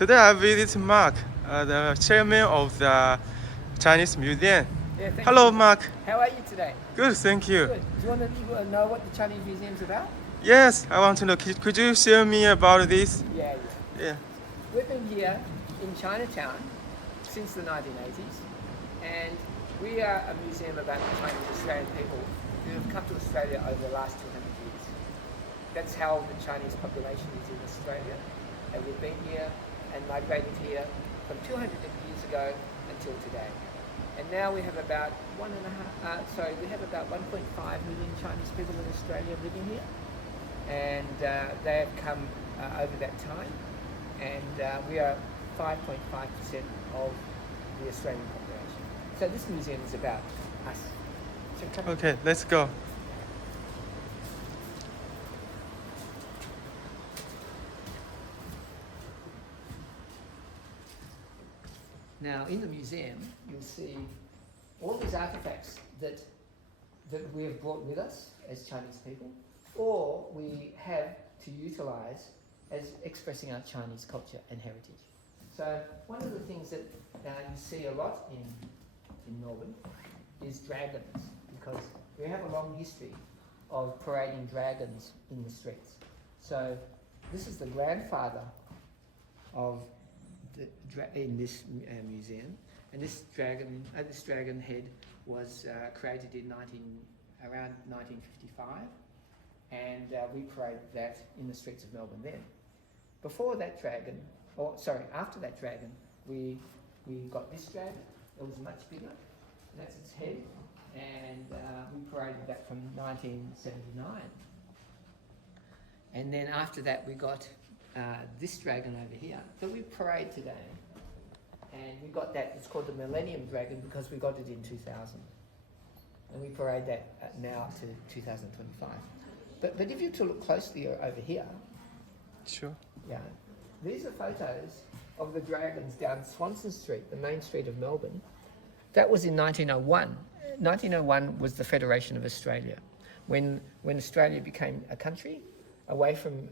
Today I visit Mark, the chairman of the Chinese Museum. Yeah, thank Hello, you. Mark. How are you today? Good, thank you. Good. Do you want to know what the Chinese Museum's about? Yes, I want to know. Could you share me about this? Yeah. Yeah. We've been here in Chinatown since the 1980s, and we are a museum about the Chinese Australian people who have come to Australia over the last 200 years. That's how the Chinese population is in Australia, and we've been here and migrated here from 200 years ago until today. And now we have about 1.5 million Chinese people in Australia living here, and they have come over that time, and we are 5.5% of the Australian population. So this museum is about us. So come Okay, let's go. Now, in the museum, you'll see all these artifacts that we have brought with us as Chinese people, or we have to utilise as expressing our Chinese culture and heritage. So, one of the things that you see a lot in Melbourne is dragons, because we have a long history of parading dragons in the streets. So, this is the grandfather of in this museum, and this dragon head was created in around 1955, and we paraded that in the streets of Melbourne then. Before that dragon, after that dragon, we got this dragon. It was much bigger. That's its head, and we paraded that from 1979. And then after that, we got this dragon over here that we parade today, and we got that. It's called the Millennium Dragon because we got it in 2000, and we parade that now to 2025. But if you to look closely over here, Sure. yeah, these are photos of the dragons down Swanston Street, the main street of Melbourne. That was in 1901. 1901 was the Federation of Australia, when Australia became a country away from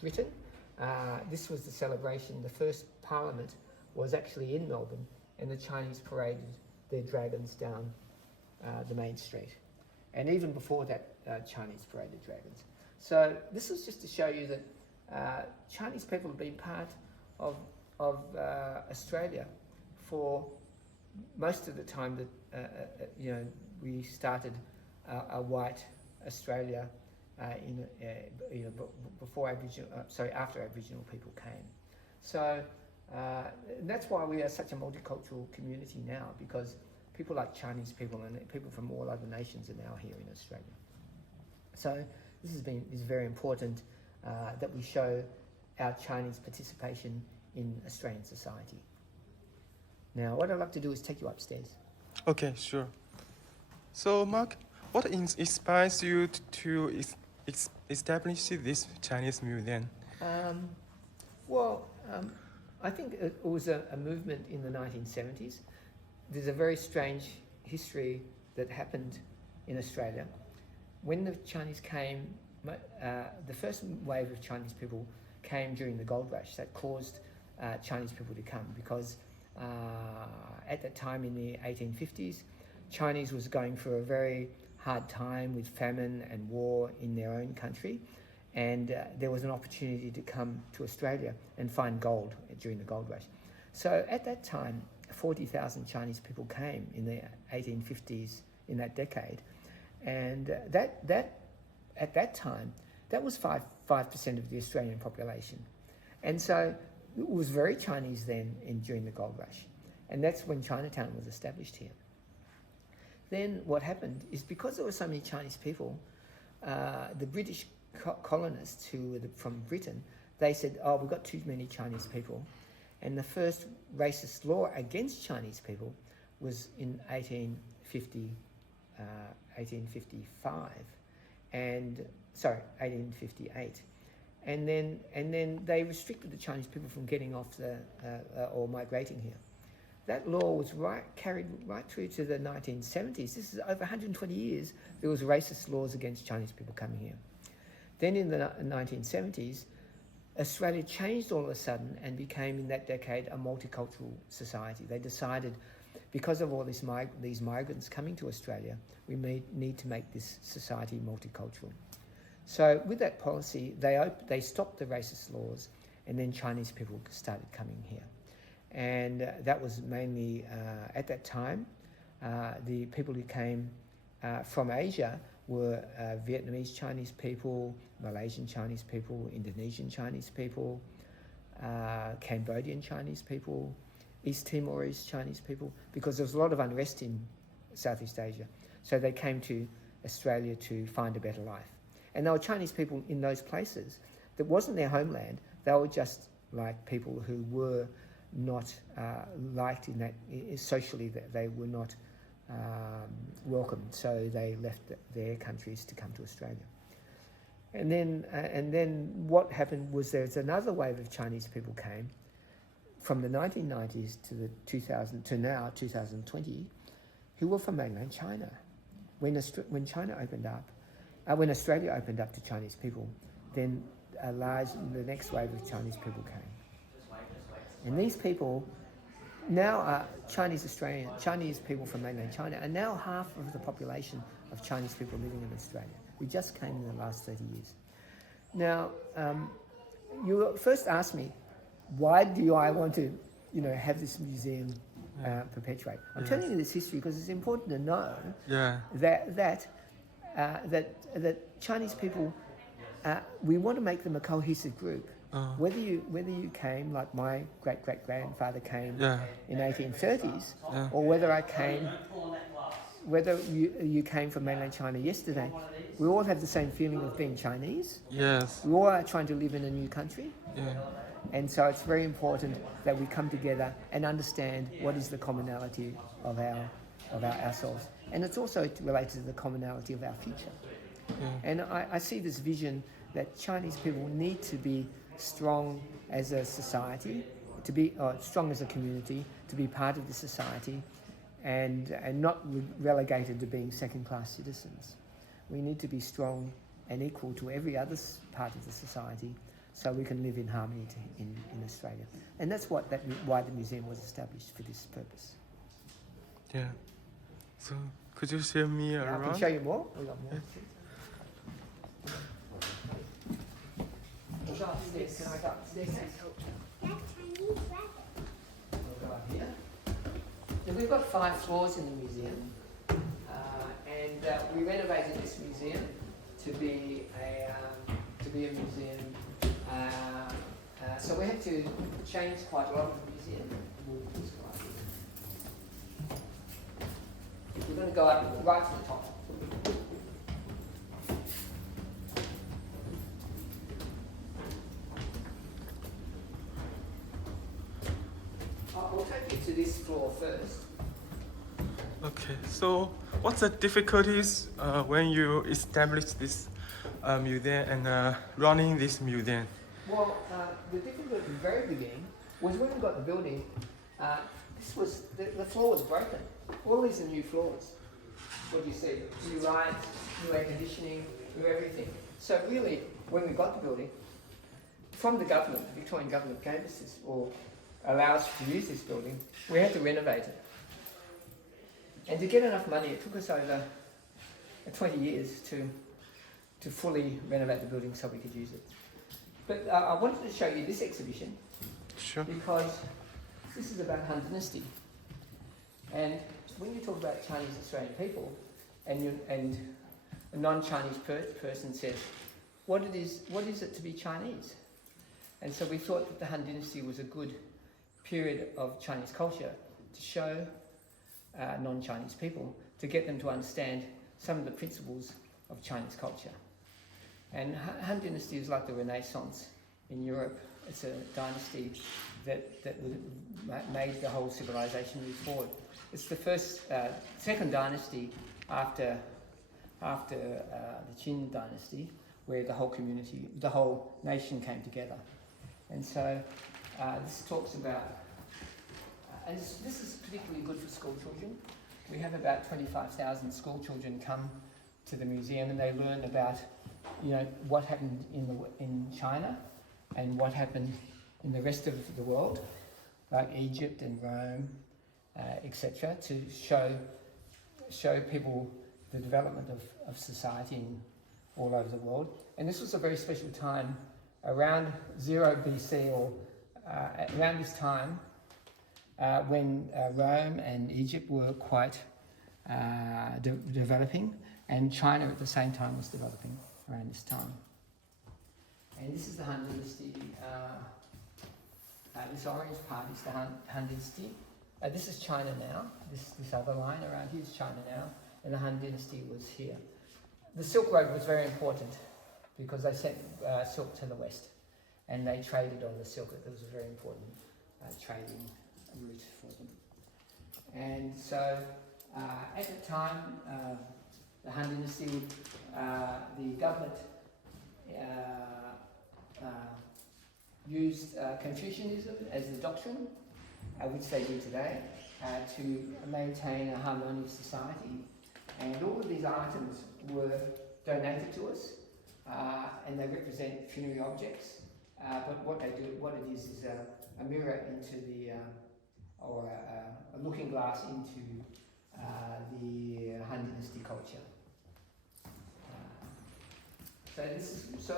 Britain. This was the celebration. The first parliament was actually in Melbourne, and the Chinese paraded their dragons down the main street. And even before that, Chinese paraded dragons. So this is just to show you that Chinese people have been part of Australia for most of the time that we started a white Australia after Aboriginal people came. So that's why we are such a multicultural community now, because people like Chinese people and people from all other nations are now here in Australia. So this is very important that we show our Chinese participation in Australian society. Now, what I'd like to do is take you upstairs. Okay, sure. So, Mark, what inspires you to establish this Chinese museum? I think it was a movement in the 1970s. There's a very strange history that happened in Australia. When the Chinese came, the first wave of Chinese people came during the gold rush. That caused Chinese people to come because at that time in the 1850s, Chinese was going through a very hard time with famine and war in their own country, and there was an opportunity to come to Australia and find gold during the gold rush. So at that time, 40,000 Chinese people came in the 1850s, in that decade, and at that time, that was 5% of the Australian population. And so it was very Chinese then during the gold rush, and that's when Chinatown was established here. Then what happened is, because there were so many Chinese people, the British colonists who were from Britain, they said, oh, we've got too many Chinese people. And the first racist law against Chinese people was in 1858. And then they restricted the Chinese people from getting off or migrating here. That law was carried right through to the 1970s. This is over 120 years. There was racist laws against Chinese people coming here. Then in the 1970s, Australia changed all of a sudden and became, in that decade, a multicultural society. They decided, because of all these migrants coming to Australia, we need to make this society multicultural. So with that policy, they stopped the racist laws, and then Chinese people started coming here. And that was mainly, at that time, the people who came from Asia were Vietnamese Chinese people, Malaysian Chinese people, Indonesian Chinese people, Cambodian Chinese people, East Timorese Chinese people, because there was a lot of unrest in Southeast Asia. So they came to Australia to find a better life. And there were Chinese people in those places that wasn't their homeland. They were just like people who were not liked in that socially, that they were not welcome, so they left their countries to come to Australia. And then what happened was there's another wave of Chinese people came from the 1990s to the 2000 to now 2020, who were from mainland China. When China opened up, when Australia opened up to Chinese people, then the next wave of Chinese people came, and these people now are Chinese people from mainland China are now half of the population of Chinese people living in Australia. We just came in the last 30 years. Now, you first asked me, why do I want to, have this museum perpetuate? I'm telling you this history because it's important to know that Chinese people, we want to make them a cohesive group. Whether you came, like my great-great-grandfather came in 1830s, or whether you came from mainland China yesterday, we all have the same feeling of being Chinese. Yes. We all are trying to live in a new country. Yeah. And so it's very important that we come together and understand what is the commonality of ourselves. And it's also related to the commonality of our future. Yeah. And I see this vision that Chinese people need to be strong as a society, to be strong as a community, to be part of the society, and not relegated to being second-class citizens. We need to be strong and equal to every other part of the society, so we can live in harmony in Australia. And that's why the museum was established, for this purpose. Yeah. So could you show me around? I can show you more. We got more. We'll go upstairs. Can I go upstairs? That's Chinese rabbit. We'll go up here. So we've got 5 floors in the museum, and we renovated this museum to be a museum. So we had to change quite a lot of the museum. We're going to go up right to the top. We'll take you to this floor first. Okay, so what's the difficulties when you establish this museum and running this museum? Well, the difficulty at the very beginning was when we got the building, the floor was broken. All these are new floors. What do you see? New lights, new air conditioning, new everything. So really, when we got the building, from the government, the Victorian government gave us this, or allowed us to use this building, we had to renovate it. And to get enough money, it took us over 20 years to fully renovate the building so we could use it. But I wanted to show you this exhibition. Sure. Because this is about Han Dynasty. And when you talk about Chinese Australian people, and a non-Chinese person says, what is it to be Chinese? And so we thought that the Han Dynasty was a good period of Chinese culture to show non-Chinese people, to get them to understand some of the principles of Chinese culture. And Han Dynasty is like the Renaissance in Europe. It's a dynasty that made the whole civilization move forward. It's the second dynasty after the Qin dynasty, where the whole nation came together. And so this talks about, and this is particularly good for school children. We have about 25,000 school children come to the museum, and they learn about, what happened in China, and what happened in the rest of the world, like Egypt and Rome, etc., to show people the development of society all over the world. And this was a very special time around 0 BC or around this time when Rome and Egypt were quite developing, and China at the same time was developing around this time. And this is the Han Dynasty. This orange part is the Han Dynasty. This is China now. This other line around here is China now, and the Han Dynasty was here. The Silk Road was very important because they sent silk to the west, and they traded on the silk. It was a very important trading route for them. And so at the time, the Han Dynasty, the government used Confucianism as the doctrine, which they do today, to maintain a harmonious society. And all of these items were donated to us, and they represent funerary objects. But what it is a mirror into the, or a looking glass into the Han Dynasty culture. So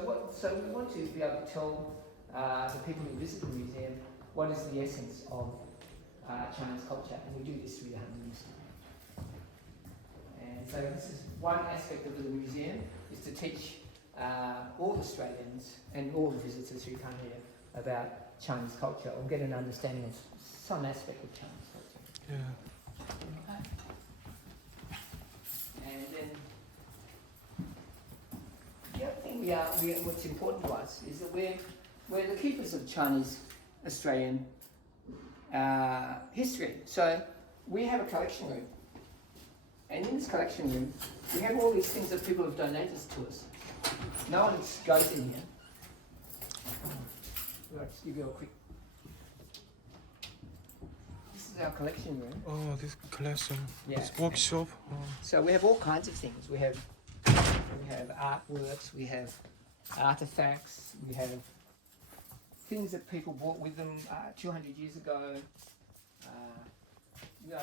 we want to be able to tell the people who visit the museum what is the essence of Chinese culture, and we do this through the Han Dynasty. And so this is one aspect of the museum, is to teach all Australians and all the visitors who come here about Chinese culture, or get an understanding of some aspect of Chinese culture. Yeah. And then the other thing what's important to us is that we're the keepers of Chinese Australian history. So we have a collection room, and in this collection room we have all these things that people have donated to us. No one goes in here. I'll just give you a quick. This is our collection room. Oh, this collection. Yeah. This workshop. Oh. So we have all kinds of things. We have artworks, we have artifacts, we have things that people brought with them 200 years ago.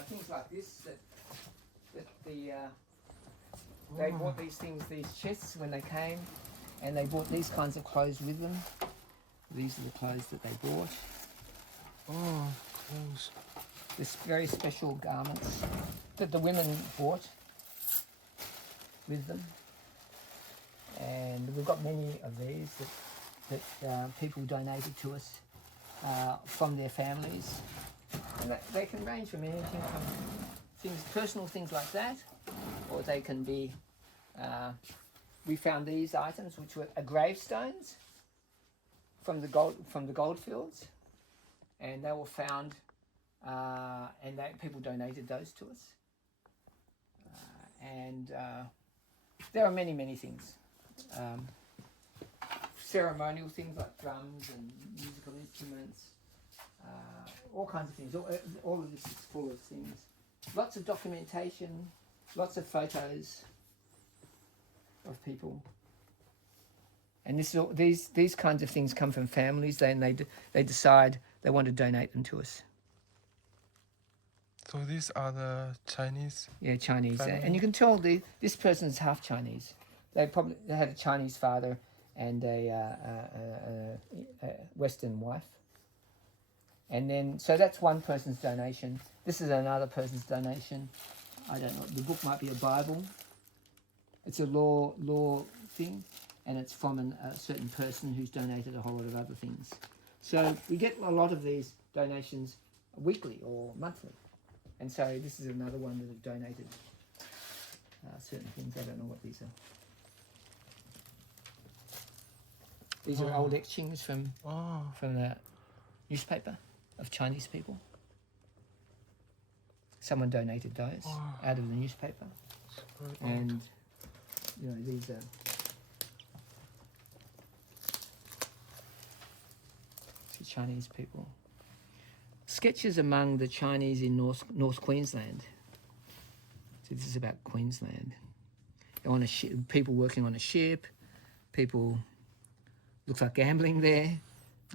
Things like this they bought these things, these chests when they came, and they brought these kinds of clothes with them. These are the clothes that they bought. Oh, clothes. This very special garments that the women bought with them. And we've got many of these that people donated to us from their families. And they can range from anything from things, personal things like that, or they can be, we found these items which were gravestones from the gold fields, and they were found, and people donated those to us. And there are many things. Ceremonial things like drums and musical instruments, all kinds of things. All of this is full of things. Lots of documentation, lots of photos of people. And these kinds of things come from families, and they decide they want to donate them to us. So these are the Chinese? Yeah, Chinese. Family. And you can tell this person's half Chinese. They had a Chinese father and a Western wife. And then, so that's one person's donation. This is another person's donation. I don't know, the book might be a Bible. It's a law thing, and it's from a certain person who's donated a whole lot of other things. So we get a lot of these donations weekly or monthly. And so this is another one that have donated certain things. I don't know what these are. These are old etchings from the newspaper of Chinese people. Someone donated those out of the newspaper. And these are Chinese people. Sketches among the Chinese in North Queensland. So this is about Queensland. On a ship, people working on a ship. People, looks like gambling there.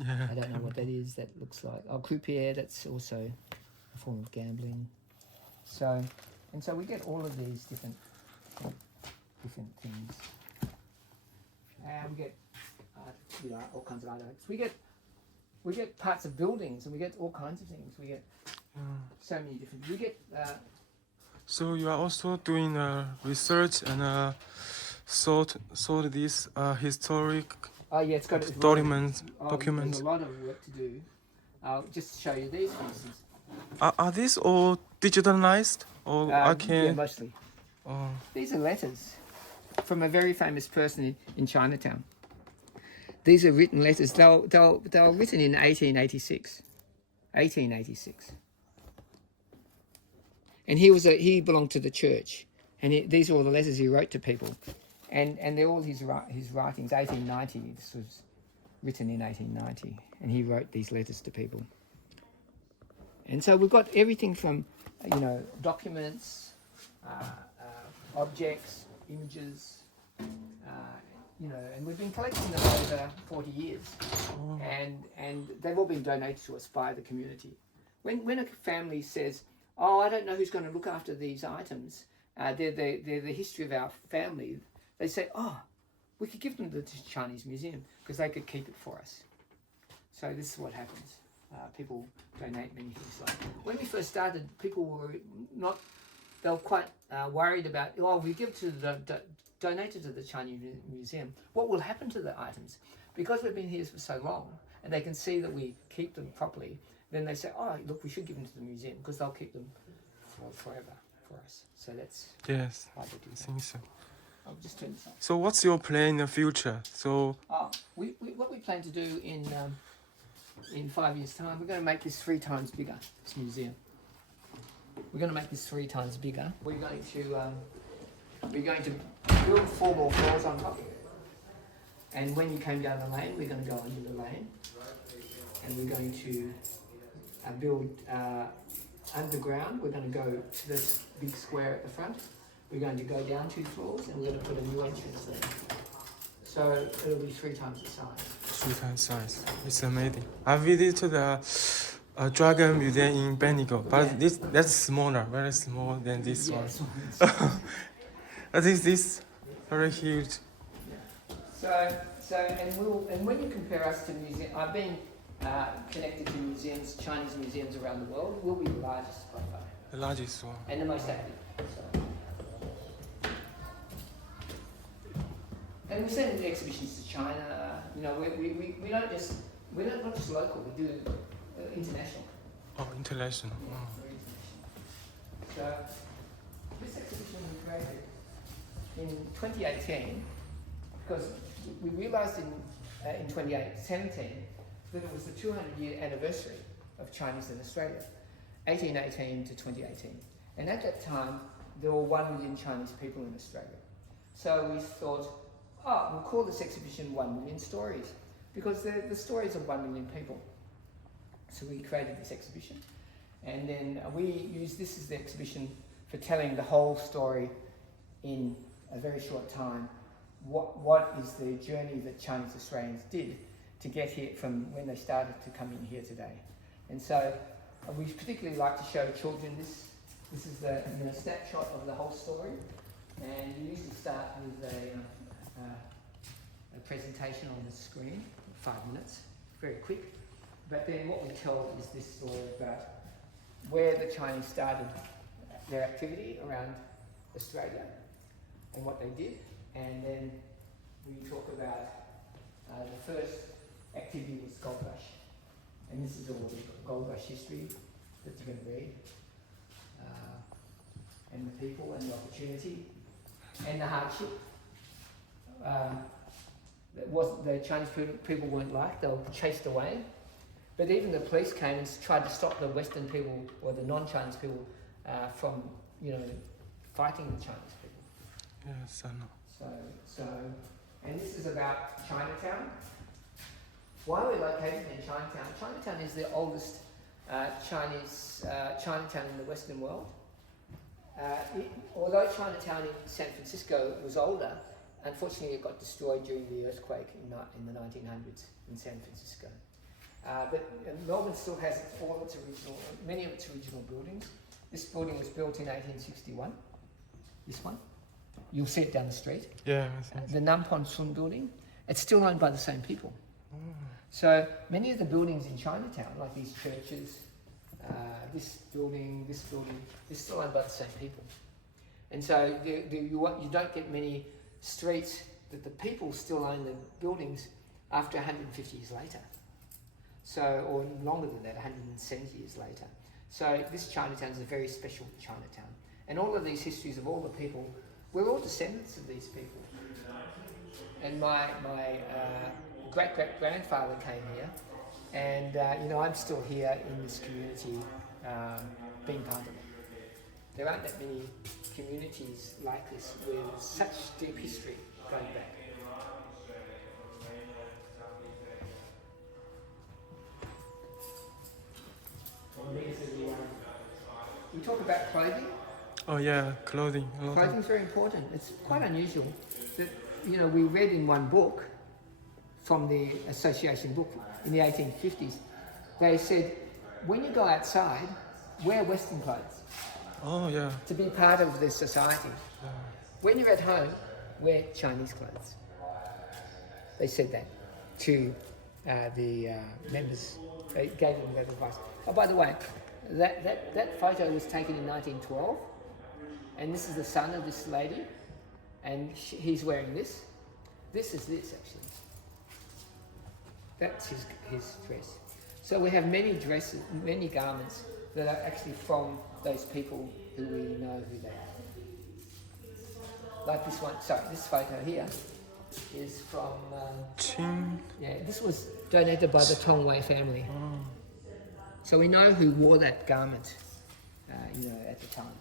Yeah. I don't know what that is. That looks like croupier. That's also a form of gambling. So we get all of these different things. We get all kinds of artifacts. We get parts of buildings, and we get all kinds of things. We get so many different. We get. So you are also doing research and sort these historic It's got documents. There's a lot of work to do. I'll just show you these, for instance. Are these all digitalized, or I can? Yeah, mostly. Oh, These are letters from a very famous person in Chinatown. These are written letters. They were written in 1886. 1886. And he belonged to the church, and these are all the letters he wrote to people, and they're all his writings. 1890. This was written in 1890, and he wrote these letters to people. And so we've got everything from, documents, objects, images, and we've been collecting them over 40 years, and they've all been donated to us by the community. When a family says, "Oh, I don't know who's going to look after these items. They're the history of our family," they say, "Oh, we could give them to the Chinese Museum because they could keep it for us." So this is what happens. People donate many things. Like when we first started, people were not. They were quite worried about. Oh, we give to donated to the Chinese Museum. What will happen to the items? Because we've been here for so long, and they can see that we keep them properly. Then they say, "Oh, look, we should give them to the museum because they'll keep them forever for us." So that's yes, how they do I that. think so. I'll just turn this on. So what's your plan in the future? So What we plan to do in 5 years' time, we're going to make this 3 times bigger. This museum. We're going to make this 3 times bigger. We're going to build 4 more floors on top. And when you came down the lane, we're going to go under the lane, and we're going to build underground. We're going to go to this big square at the front. We're going to go down 2 floors, and we're going to put a new entrance there. So it'll be 3 times the size. 3 times size. It's amazing. I visited the Dragon Museum in Bendigo, but that's smaller, very small than this one. I think this very huge. And when you compare us to museums, I've been connected to museums, Chinese museums around the world. We'll be the largest by far. The largest one. And the most active. So. And we send exhibitions to China. We don't just not just local. We do international. Oh, international. Yeah, Oh. very international. So this exhibition we created in 2018 because we realised in 2017 that it was the 200-year anniversary of Chinese in Australia, 1818 to 2018. And at that time, there were 1 million Chinese people in Australia. So we thought, we'll call this exhibition 1 Million Stories, because the stories of 1 million people. So we created this exhibition, and then we used this as the exhibition for telling the whole story in a very short time. What is the journey that Chinese Australians did to get here from when they started to come in here today? And so we particularly like to show children this. This is the snapshot of the whole story, and you usually start with a presentation on the screen, 5 minutes, very quick. But then what we tell is this story about where the Chinese started their activity around Australia and what they did. And then we talk about the first activity was gold rush. And this is all the gold rush history that you can read. And the people and the opportunity and the hardship. The Chinese people weren't liked, they were chased away. But even the police came and tried to stop the Western people or the non-Chinese people from, fighting the Chinese people. Yes, I know. And this is about Chinatown. Why we're located in Chinatown? Chinatown is the oldest Chinese Chinatown in the Western world. Although Chinatown in San Francisco was older, unfortunately it got destroyed during the earthquake in the 1900s in San Francisco. But Melbourne still has many of its original buildings. This building was built in 1861. This one. You'll see it down the street. Yeah. The Nampon Sun building. It's still owned by the same people. So many of the buildings in Chinatown, like these churches, this building, this still owned by the same people. And so you don't get many streets that the people still own the buildings after 150 years later. So, or longer than that, 170 years later. So this Chinatown is a very special Chinatown. And all of these histories of all the people, we're all descendants of these people. And my great-great-grandfather came here, and I'm still here in this community, being part of it. There aren't that many communities like this with such deep history going back. We talk about clothing. Oh yeah, clothing. Clothing's very important. It's quite unusual that, we read in one book from the association book in the 1850s, they said, when you go outside, wear Western clothes. Oh yeah. To be part of the society. Yeah. When you're at home, wear Chinese clothes. They said that to the members. They gave them that advice. Oh, by the way, that photo was taken in 1912, and this is the son of this lady, and he's wearing this. This is this, actually. That's his dress. So we have many dresses, many garments that are actually from those people who we know who they are. Like this one, this photo here is from... Qing. Yeah, this was donated by the Tongwei family. Oh. So we know who wore that garment, at the time.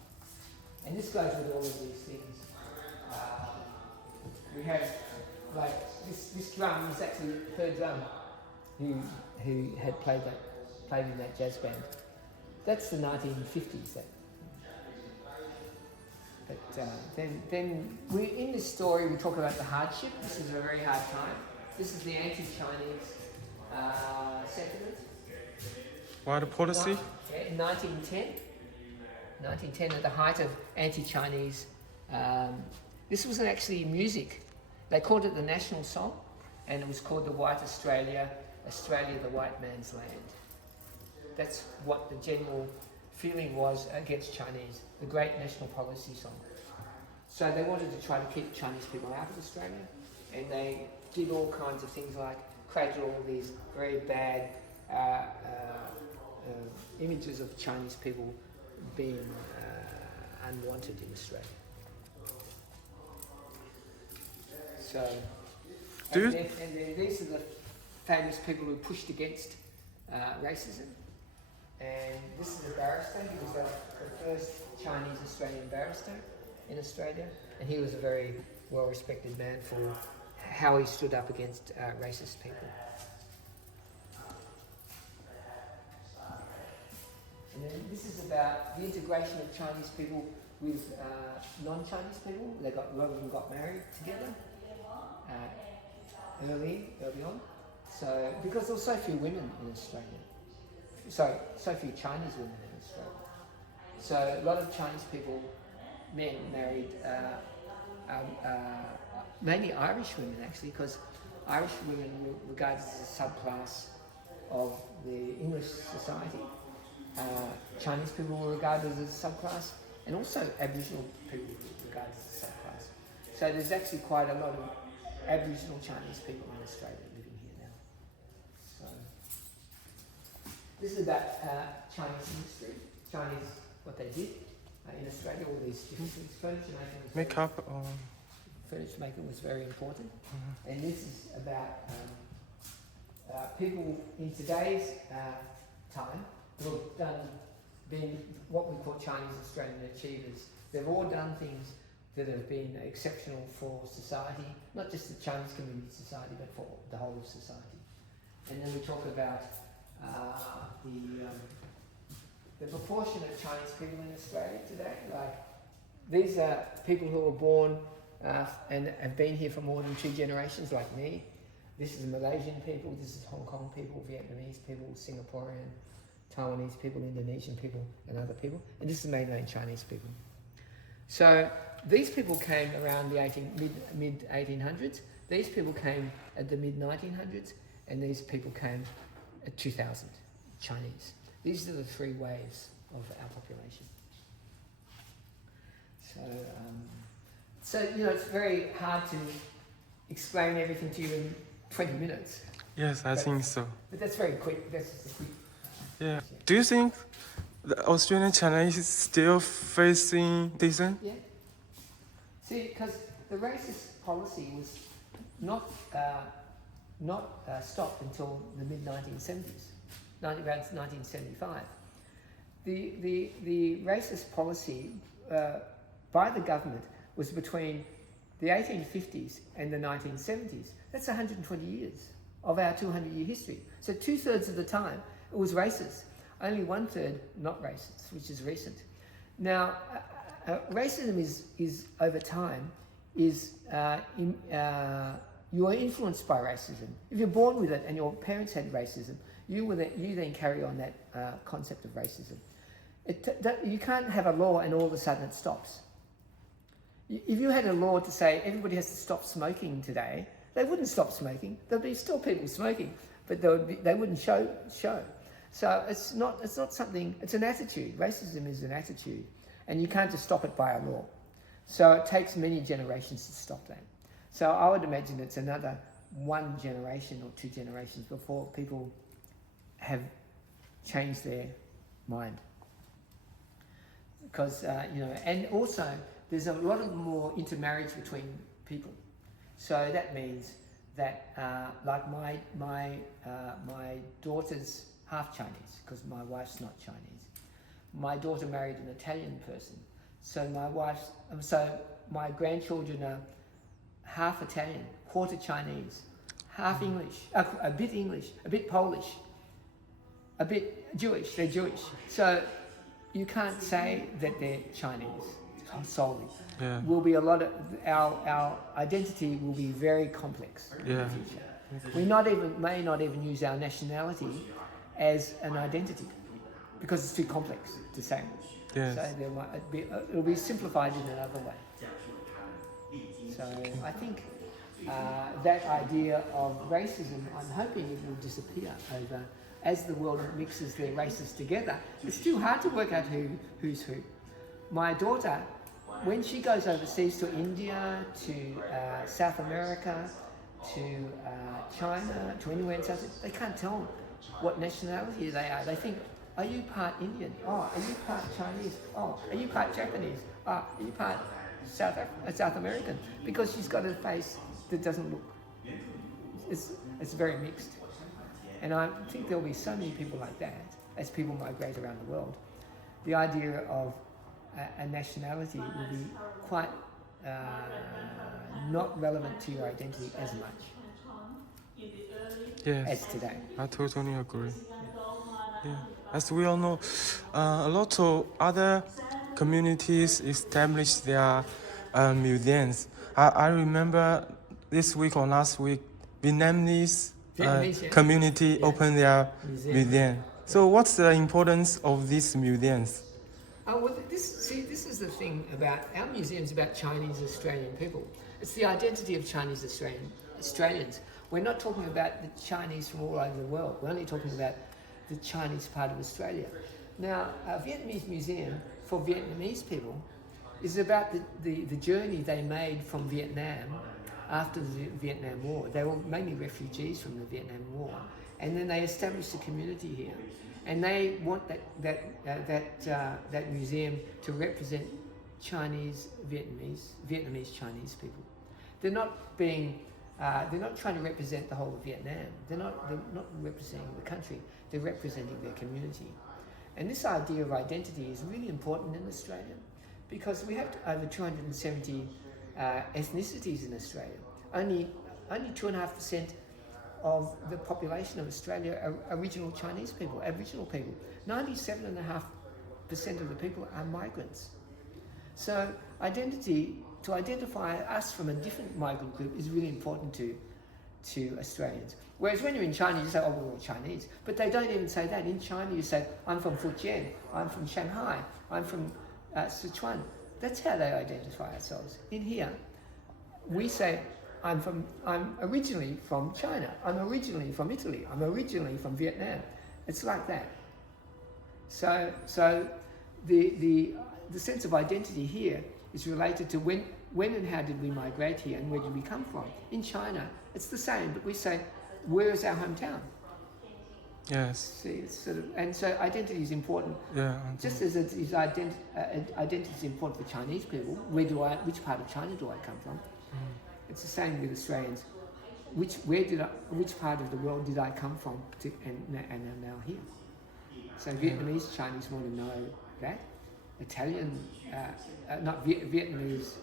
And this goes with all of these things. We have, like, this drum is actually her drum, who had played in that jazz band. That's the 1950s. Then in this story we talk about the hardship. This is a very hard time. This is the anti-Chinese sentiment. What policy? In 1910, at the height of anti-Chinese, this wasn't actually music. They called it the national song, and it was called the White Australia, Australia the White Man's Land. That's what the general feeling was against Chinese, the great national policy song. So they wanted to try to keep Chinese people out of Australia, and they did all kinds of things like created all these very bad images of Chinese people being unwanted in Australia. So, and then these are the famous people who pushed against racism. And this is a barrister. He was the first Chinese Australian barrister in Australia, and he was a very well-respected man for how he stood up against racist people. And then this is about the integration of Chinese people with non-Chinese people. A lot of them got married together early on. So because there were so few women in Australia, so few Chinese women in Australia. So a lot of Chinese men married mainly Irish women actually, because Irish women were regarded as a subclass of the English society. Chinese people were regarded as a subclass, and also Aboriginal people were regarded as a subclass. So there's actually quite a lot of Aboriginal Chinese people in Australia living here now. So this is about Chinese history, what they did in Australia, all these different things. Furniture making was very important. Mm-hmm. And this is about people in today's time who have been what we call Chinese Australian achievers. They've all done things that have been exceptional for society, not just the Chinese community society, but for the whole of society. And then we talk about the proportion of Chinese people in Australia today. Like, these are people who were born and have been here for more than 2 generations, like me. this is Malaysian people, this is Hong Kong people, Vietnamese people, Singaporean, Taiwanese people, Indonesian people, and other people. And this is mainland Chinese people. So these people came around the mid 1800s. These people came at the mid 1900s, and these people came at 2000, Chinese. These are the three waves of our population. So you know, it's very hard to explain everything to you in 20 minutes. Yes, I think so. But that's very quick. That's just a quick. Yeah. Do you think the Australian Chinese is still facing division? Yeah. See, because the racist policy was not stopped until the mid 1970s, around 1975. The racist policy by the government was between the 1850s and the 1970s. That's 120 years of our 200-year history. So 2/3 of the time it was racist. Only 1/3 not racist, which is recent. Now, racism is over time is you are influenced by racism. If you're born with it and your parents had racism, you then carry on that concept of racism. You can't have a law and all of a sudden it stops. If you had a law to say everybody has to stop smoking today, they wouldn't stop smoking. There'd be still people smoking, but they wouldn't show. So it's not something. It's an attitude. Racism is an attitude, and you can't just stop it by a law. So it takes many generations to stop that. So I would imagine it's another 1 generation or 2 generations before people have changed their mind. Because and also there's a lot of more intermarriage between people. So that means that like my daughter's half Chinese, because my wife's not Chinese. My daughter married an Italian person, so my grandchildren are half Italian, quarter Chinese, half English, a bit Polish, a bit Jewish. They're Jewish, so you can't say that they're Chinese solely. Yeah. Will be a lot of our identity will be very complex in the future. We may not even use our nationality as an identity because it's too complex to say. Yes. So it'll be simplified in another way. So I think that idea of racism, I'm hoping it will disappear as the world mixes their races together. It's too hard to work out who's who. My daughter, when she goes overseas to India, to South America, to China, to anywhere in South, they can't tell what nationality they are. They think, are you part Indian? Oh, are you part Chinese? Oh, are you part Japanese? Oh, are you part South American? Because she's got a face that doesn't look. It's very mixed. And I think there'll be so many people like that as people migrate around the world. The idea of a nationality will be quite not relevant to your identity as much as today. I totally agree. Yeah. As we all know, a lot of other communities established their museums. I remember this week or last week, Vietnamese community opened their museum. So what's the importance of these museums? Well, this is the thing about our museums about Chinese Australian people. It's the identity of Chinese Australians. We're not talking about the Chinese from all over the world. We're only talking about the Chinese part of Australia. Now, a Vietnamese museum for Vietnamese people is about the journey they made from Vietnam after the Vietnam War. They were mainly refugees from the Vietnam War, and then they established a community here. And they want that museum to represent Vietnamese Chinese people. They're not trying to represent the whole of Vietnam. They're not representing the country. They're representing their community. And this idea of identity is really important in Australia because we have over 270 ethnicities in Australia. Only 2.5% of the population of Australia are original Chinese people, Aboriginal people. 97.5% of the people are migrants. So to identify us from a different migrant group is really important to to Australians. Whereas when you're in China, you say, oh, we're all Chinese. But they don't even say that. In China, you say, I'm from Fujian, I'm from Shanghai, I'm from Sichuan. That's how they identify ourselves. In here, we say, I'm originally from China, I'm originally from Italy, I'm originally from Vietnam. It's like that. So the sense of identity here is related to when and how did we migrate here and where did we come from. In China, it's the same, but we say, where is our hometown? Yes. See, it's sort of, and so identity is important. Yeah. Just as it is identity is important for Chinese people. Which part of China do I come from? It's the same with Australians. Which part of the world did I come from and am now here? So Vietnamese Chinese want to know that. Italian, not Vietnamese.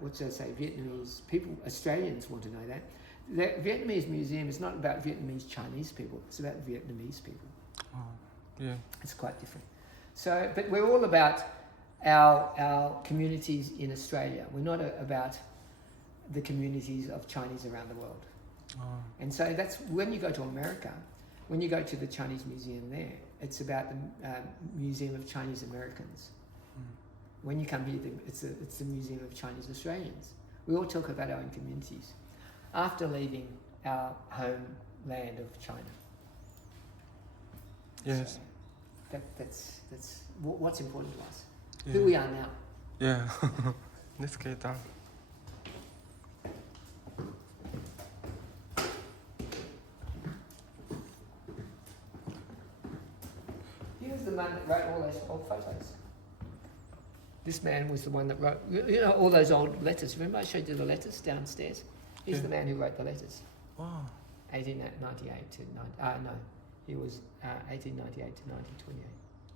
What should I say? Vietnamese people, Australians want to know that. The Vietnamese museum is not about Vietnamese Chinese people. It's about Vietnamese people. Oh, yeah. It's quite different. So, but we're all about our communities in Australia. We're not about the communities of Chinese around the world. Oh. And so that's when you go to America, when you go to the Chinese museum there, it's about the Museum of Chinese Americans. When you come here, it's the Museum of Chinese Australians. We all talk about our own communities after leaving our homeland of China. Yes. So that's what's important to us. Yeah. Who we are now. Yeah. Let's get down. He was the man that wrote all those old photos. This man was the one that wrote, all those old letters. Remember I showed you the letters downstairs? He's the man who wrote the letters. Wow. 1898 to 1898 to 1928.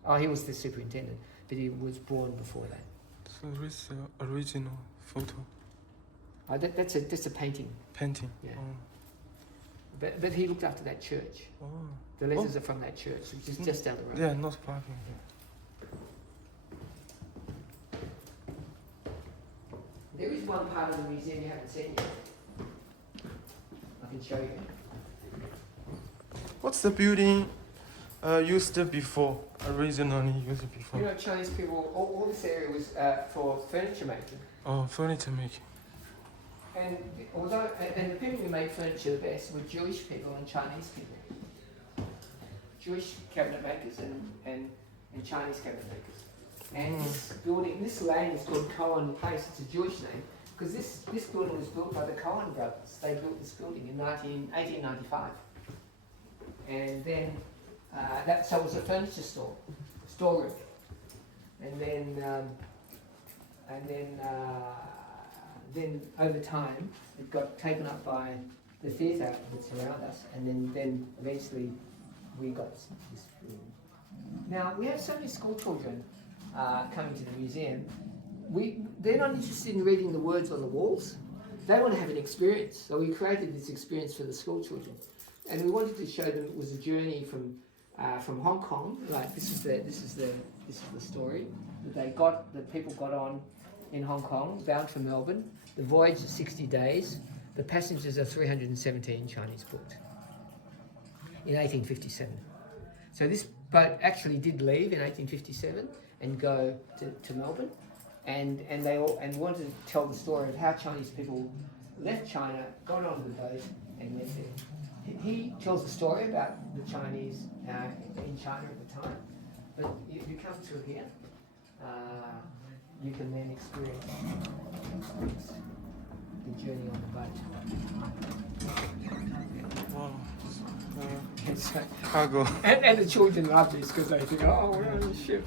Oh, he was the superintendent, but he was born before that. So this original photo. Oh, that's a painting. Painting. Yeah. Oh. But he looked after that church. Oh. The letters are from that church, which is just down the road. Yeah, not far from here. There is one part of the museum you haven't seen yet. I can show you. What's the building used before? Originally used before? You know, Chinese people, all this area was for furniture making. Oh, furniture making. And the people who made furniture the best were Jewish people and Chinese people. Jewish cabinet makers and Chinese cabinet makers. And this building, this land is called Cohen Place. It's a Jewish name because this building was built by the Cohen brothers. They built this building in 1895. And then so it was a furniture storeroom. And then over time it got taken up by the theatre that's around us, and then eventually we got this building. Now we have so many school children coming to the museum. They're not interested in reading the words on the walls. They want to have an experience. So we created this experience for the school children, and we wanted to show them it was a journey from Hong Kong. Like this is the story that people got on in Hong Kong, bound for Melbourne. The voyage is 60 days. The passengers are 317 Chinese booked in 1857. So this boat actually did leave in 1857 and go to Melbourne, and wanted to tell the story of how Chinese people left China, got onto the boat, and went there. He tells the story about the Chinese in China at the time, but you come through here, you can then experience the journey on the boat. Wow. So, Cargo. and the children love this because they think, oh, we're on a ship.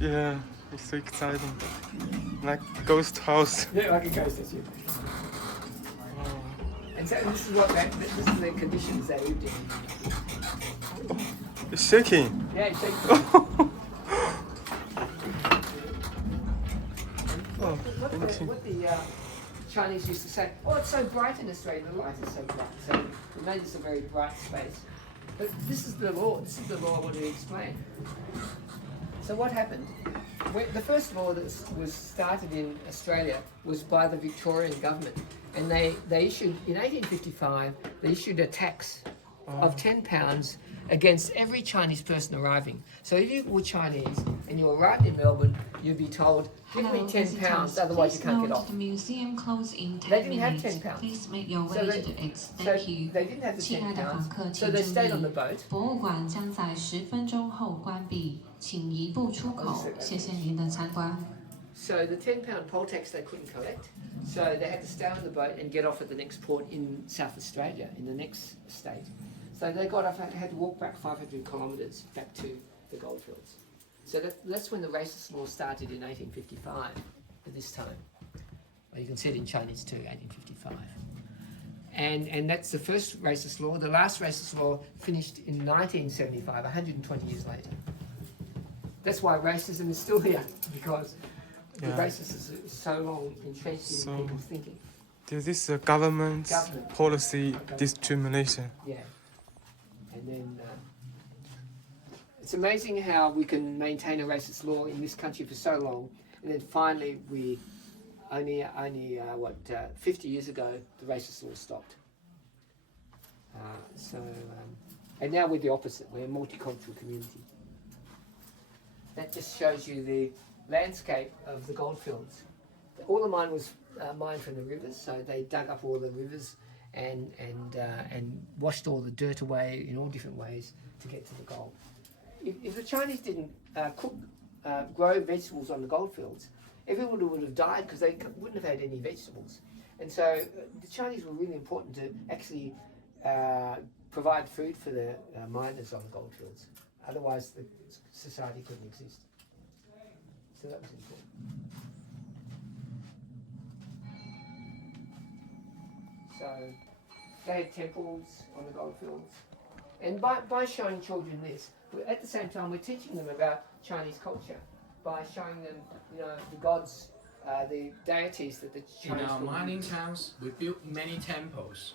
Yeah, it's so exciting. Like ghost house. Yeah, like a ghost ship. Wow. And so this is the conditions they lived in. It's shaking. Yeah, it's like, what the Chinese used to say, oh, it's so bright in Australia, the light is so bright. So it made this a very bright space. But this is the law I want to explain. So what happened? The first law that was started in Australia was by the Victorian government. and they issued, in 1855, they issued a tax of £10 against every Chinese person arriving. So if you were Chinese and you arrived in Melbourne, you'd be told, give me £10, otherwise you can't get off. The museum closed in 10 They didn't have minutes. £10. Please make your way So they, to the exit. so Thank you. they didn't have the 亲爱的访客， £10, so 请 they 注 stayed on the 意， boat. 博物馆将在10分钟后关闭，请移步出口。谢谢您的参观。So the £10 poll tax they couldn't collect, so they had to stay on the boat and get off at the next port in South Australia, in the next state. So they got off and had to walk back 500 kilometres back to the goldfields. So that's when the racist law started in 1855, at this time. Well, you can see it in Chinese too, 1855. And that's the first racist law. The last racist law finished in 1975, 120 years later. That's why racism is still here, because the racism is so long entrenched in people's thinking. This is a government policy discrimination. Yeah. And then it's amazing how we can maintain a racist law in this country for so long, and then finally we only 50 years ago the racist law stopped. And now we're the opposite. We're a multicultural community. That just shows you the landscape of the goldfields. All the mine was mined from the rivers, so they dug up all the rivers and washed all the dirt away in all different ways to get to the gold. If the Chinese didn't grow vegetables on the goldfields, everyone would have died because they wouldn't have had any vegetables. And so the Chinese were really important to actually provide food for the miners on the goldfields. Otherwise, the society couldn't exist. So that was important. So they had temples on the goldfields. And by showing children this, at the same time we're teaching them about Chinese culture by showing them, the gods, the deities that the Chinese. In our mining towns, we built many temples.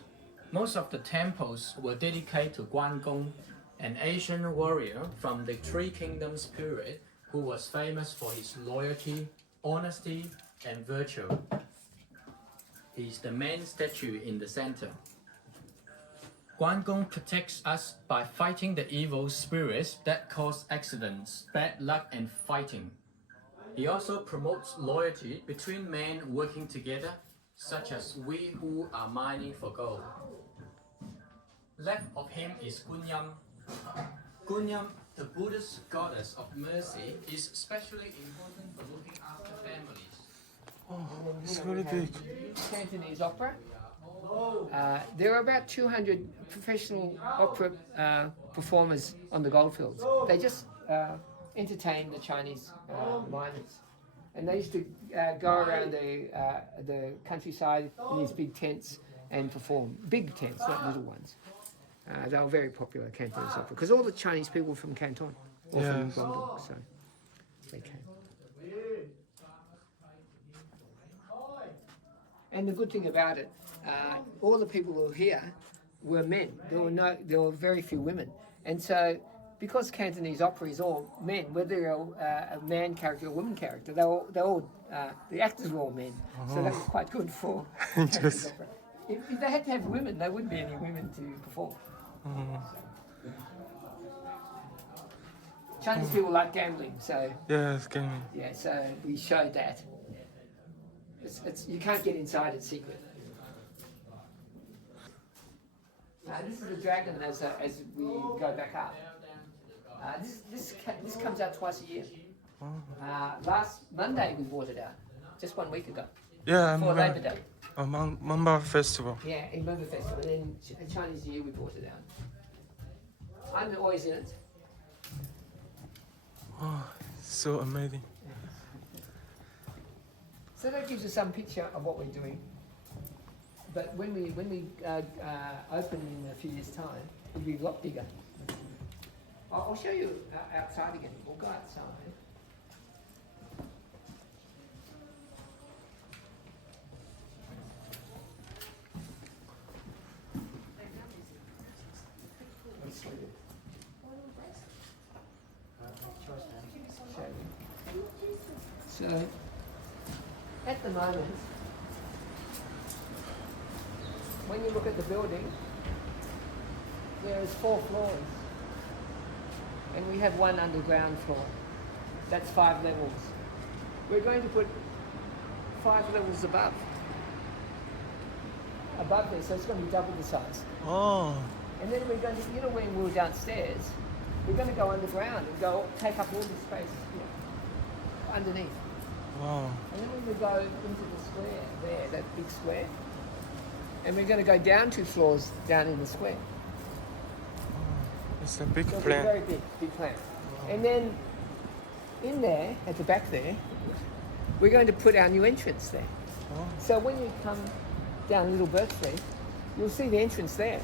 Most of the temples were dedicated to Guangong, an Asian warrior from the Three Kingdoms period who was famous for his loyalty, honesty, and virtue. He is the main statue in the center. Guangong protects us by fighting the evil spirits that cause accidents, bad luck, and fighting. He also promotes loyalty between men working together, such as we who are mining for gold. Left of him is Gunyam. Gunyam, the Buddhist goddess of mercy, is especially important for looking after families. Oh, it's very big. Cantonese opera. There are about 200 professional opera performers on the goldfields. They just entertain the Chinese miners. And they used to go around the countryside in these big tents and perform. Big tents, not little ones. They were very popular, Cantonese opera, because all the Chinese people were from Canton, or from Guangdong, so they came. And the good thing about it, all the people who were here were men. There were very few women, and so because Cantonese opera is all men, whether you're a man character or a woman character, the actors were all men. So that was quite good for Cantonese opera. If they had to have women, there wouldn't be any women to perform. Chinese people like gambling, so Yes, gaming. yeah, so we showed that. You can't get inside, it's secret. This is the dragon as we go back up. This comes out twice a year. Last Monday we brought it out, just 1 week ago, Yeah, for Labor Day. A Mamba festival. Yeah, in Mumba Festival, and then Chinese New Year we brought it out. I'm always in it. Oh, so amazing. So that gives us some picture of what we're doing. But when we open in a few years' time, it'll be a lot bigger. I'll show you outside again. We'll go outside. So, at the moment, when you look at the building, there is 4 floors. And we have 1 underground floor. That's 5 levels. We're going to put 5 levels above there, so it's going to be double the size. Oh. And then we're going to, you know, when we were downstairs, we're going to go underground and go take up all the space here, underneath. Wow. And then we go into the square there, that big square, and we're going to go down 2 floors down in the square. It's a big So it's a plan. very big plan. And then in there, at the back there, we're going to put our new entrance there. Oh. So when you come down Little Birch Street, you'll see the entrance there.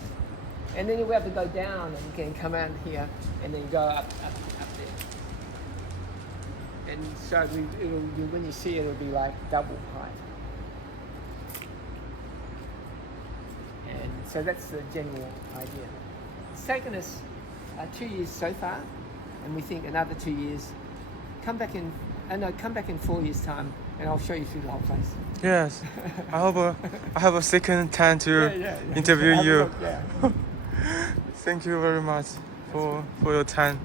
And then you'll be able to go down and you can come out here and then go up there. And so when you see it, it'll be like double height. And so that's the general idea. It's taken us 2 years so far, and we think another 2 years. Come back in 4 years' time, and I'll show you through the whole place. Yes. I have a second time to interview Have a you. look, yeah. Thank you very much for your time.